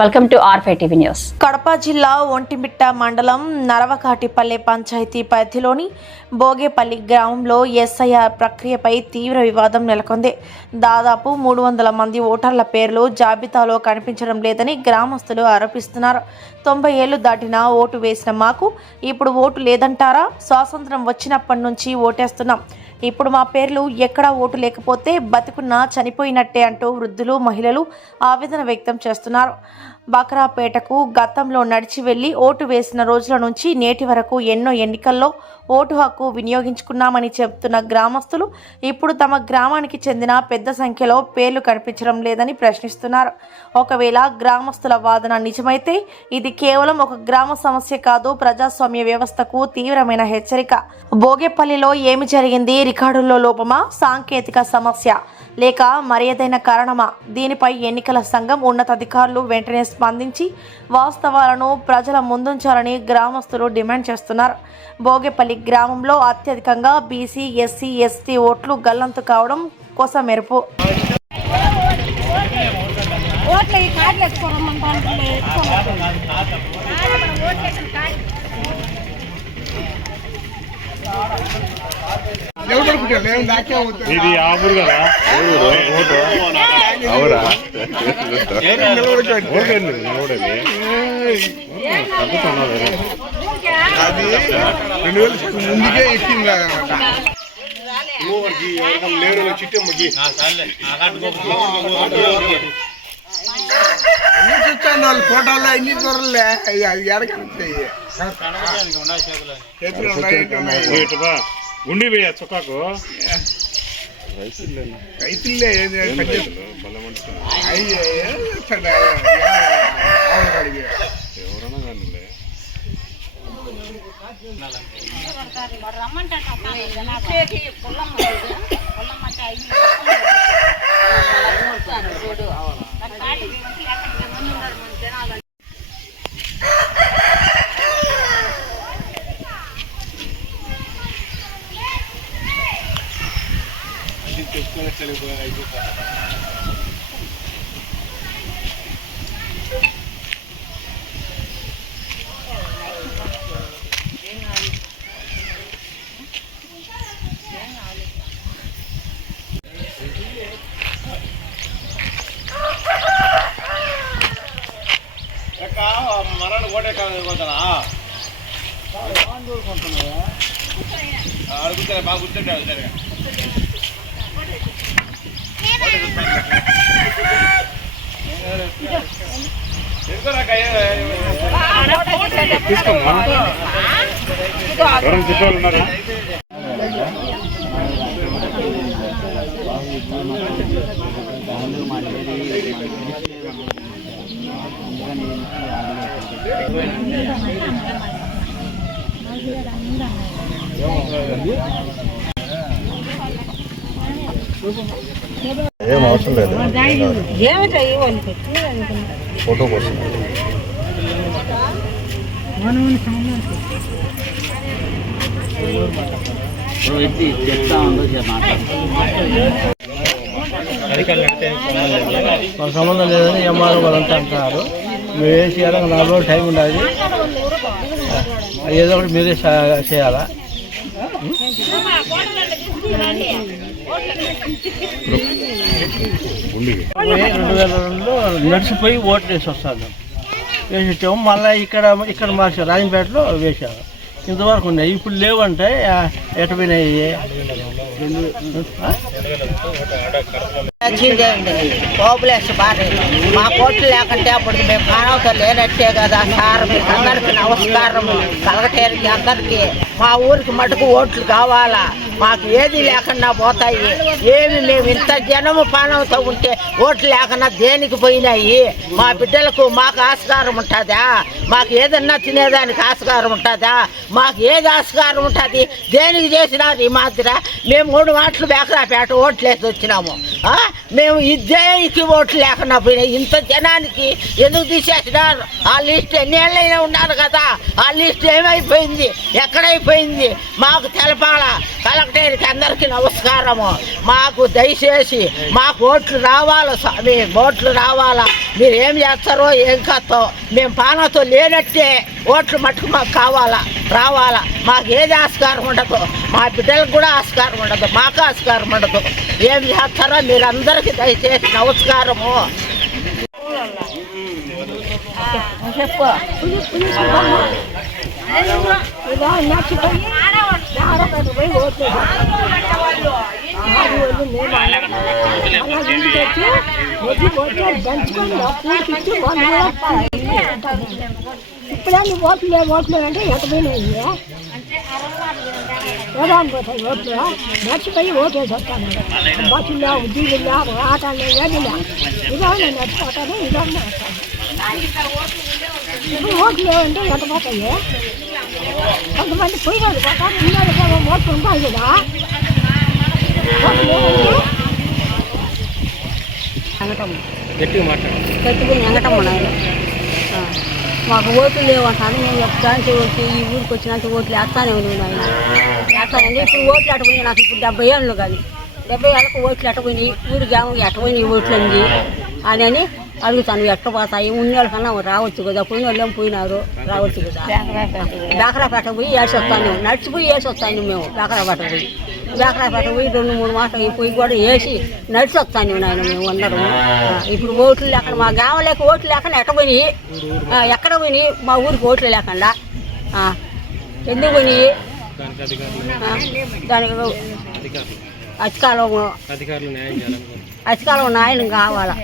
Welcome to R5 TV news. Kadapa జిల్లా ఒంటిమిట్ట మండలం నరవకాటిపల్లె పంచాయతీ పరిధిలోని బోగేపల్లి గ్రామంలో ఎస్ఐఆర్ ప్రక్రియపై తీవ్ర వివాదం నెలకొంది. దాదాపు 300 మంది ఓటర్ల పేర్లు జాబితాలో కనిపించడం లేదని గ్రామస్తులు ఆరోపిస్తున్నారు. 90 ఏళ్లు దాటినా ఓటు వేసిన మాకు ఇప్పుడు ఓటు లేదంటారా? స్వాతంత్రం వచ్చినప్పటి నుంచి ఓటేస్తున్నాం. ఇప్పుడు మా పేర్లు ఎక్కడా ఓటు లేకపోతే బతుకున్నా చనిపోయినట్టే అంటూ వృద్ధులు, మహిళలు ఆవేదన వ్యక్తం చేస్తున్నారు. బకరాపేటకు గతంలో నడిచి వెళ్లి ఓటు వేసిన రోజుల నుంచి నేటి వరకు ఎన్నో ఎన్నికల్లో ఓటు హక్కు వినియోగించుకున్నామని చెబుతున్న గ్రామస్తులు ఇప్పుడు తమ గ్రామానికి చెందిన పెద్ద సంఖ్యలో పేర్లు కనిపించడం లేదని ప్రశ్నిస్తున్నారు. ఒకవేళ గ్రామస్తుల వాదన నిజమైతే ఇది కేవలం ఒక గ్రామ సమస్య కాదు, ప్రజాస్వామ్య వ్యవస్థకు తీవ్రమైన హెచ్చరిక. బోగేపల్లిలో ఏమి జరిగింది? రికార్డుల్లో లోపమా? సాంకేతిక సమస్య లేక మరేదైనా కారణమా? దీనిపై ఎన్నికల సంఘం ఉన్నతాధికారులు వెంటనే స్పందించి వాస్తవాలను ప్రజల ముందుంచాలని గ్రామస్తులు డిమాండ్ చేస్తున్నారు. బోగేపల్లి గ్రామంలో అత్యధికంగా బీసీ, ఎస్సీ, ఎస్టీ ఓట్లు గల్లంతు కావడం కొసమెరుపు. ఇది ఆబురు కదా అవురా అది 2000 ముందుకే ఎక్కింది చూస్తాను వాళ్ళు ఫోటోలో అన్ని దొరలే ఎడగలుగుతాయి ఉండి పోయా చొక్కాకు రైతులే ఎవరన్నా మరణ ఓటే కాదుకుంటారా అడుగుతా బాగా గుర్తుంటాడు సరిగా చుట్టాలు ఉన్నారా? ఏం అవసరం లేదు, ఫోటో కోసం మాకు సంబంధం లేదని ఎంఆర్ఓ వాళ్ళంతా అంటున్నారు. మీరు ఏం చేయాలి? 4 రోజులు టైం ఉండాలి, ఏదో ఒకటి మీరే చేయాలా. 2002లో నడిచిపోయి ఓట్లు వేసి వస్తాను, వేసి వచ్చాము. మళ్ళీ ఇక్కడ మార్చారు, రాజంపేటలో వేశారు. ఇంతవరకు ఉన్నాయి, ఇప్పుడు లేవంటే ఎటు పోయినాయి? ఓపులేసి బాగా మా కోట్లు లేకుంటే అప్పుడు మేము మానవత లేనట్టే కదా సార్. మీకు అందరికీ నమస్కారం కలగటేరికి అందరికీ. మా ఊరికి మటుకు ఓట్లు కావాలా, మాకు ఏది లేకుండా పోతాయి. ఏమి మేము ఇంత జనము పానంతో ఉంటే ఓట్లు లేకుండా దేనికి పోయినాయి? మా బిడ్డలకు మాకు ఆస్కారం ఉంటుందా? మాకు ఏదన్నా తినేదానికి ఆస్కారం ఉంటుందా? మాకు ఏది ఆస్కారం ఉంటుంది? దేనికి చేసినారు ఈ మాదిర? మేము 3 మాటలు బేకరాపేట ఓట్లు వేసి వచ్చినాము. మేము దేనికి ఓట్లు లేకుండా పోయినాయి. ఇంత జనానికి ఎందుకు తీసేసినారు? ఆ లిస్ట్ ఎన్ని ఏళ్ళైనా ఉన్నారు కదా, ఆ లిస్ట్ ఏమైపోయింది? ఎక్కడైపోయింది? మాకు తెలపాలా. కలెక్టర్కి అందరికీ నమస్కారము. మాకు దయచేసి మాకు ఓట్లు రావాలా స్వామి, ఓట్లు రావాలా. మీరు ఏం చేస్తారో ఏం కథో మేము పానతో లేనట్టే ఓట్లు మట్టుకు మాకు కావాలా, రావాలా. మాకు ఏది ఆస్కారం ఉండదు, మా బిడ్డలకు కూడా ఆస్కారం ఉండదు, మాకు ఆస్కారం ఉండదు. ఏం చేస్తారో మీరందరికీ దయచేసి నమస్కారము. చెప్పు ఇప్పుడే ఓట్లు అంటే ఎంత పోయినాయి పోతాయి ఓట్లు నడిచిపోయి ఓటేసి వస్తాను. బస్సుల్లో ఉద్యోగుల్లో ఆటల్లో ఏదిలా ఇదో నేను నడిచిపోతాను, ఇదో వస్తాను. ఇప్పుడు ఓట్లు లేవంటే ఎంత పోతాయి? కొంతమంది పోయినాడు పోతారు, ఇన్నాళ్ళు ఓట్లు ఉంటాయి కదా. ఓట్లు లేవంటే గట్టిపోయి ఎంగటమ్మ నాయన మాకు ఓట్లు లేవంటాను. మేము ఎప్పటికీ వచ్చి ఈ ఊరికి వచ్చినాక ఓట్లు వేస్తానే ఉన్నాను ఆయన వేస్తానండి. ఇప్పుడు ఓట్లు అట్టపోయినాయి నాకు ఇప్పుడు 70 ఏళ్ళు, కానీ 70 ఏళ్ళకు ఓట్లు ఎట్టపోయినాయి, ఊరికి ఏమో ఎట్టపోయినాయి ఓట్లు అంది అని అడుగుతాను. ఎట్టపోతాయి ఉన్నోళ్ళ కన్నా రావచ్చు కదా, పోయిన వాళ్ళు ఏం పోయినారు రావచ్చు కదా. దాకరాపేట పోయి వేసి వస్తాను, నడిచిపోయి వేసి వస్తాను మేము. దాకరాపేట పోయి 2-3 మాసాలు పోయి కూడా వేసి నడిచి వస్తాను నాయన మేము అందరం. ఇప్పుడు ఓట్లు లేకుండా మా గ్రామం లేక ఓట్లు లేకుండా ఎట్టపోయినాయి, ఎక్కడ పోయినాయి మా ఊరికి ఓట్లు లేకుండా ఎందుకు పోయినాయి? దానికి అధికారం న్యాయం కావాలా.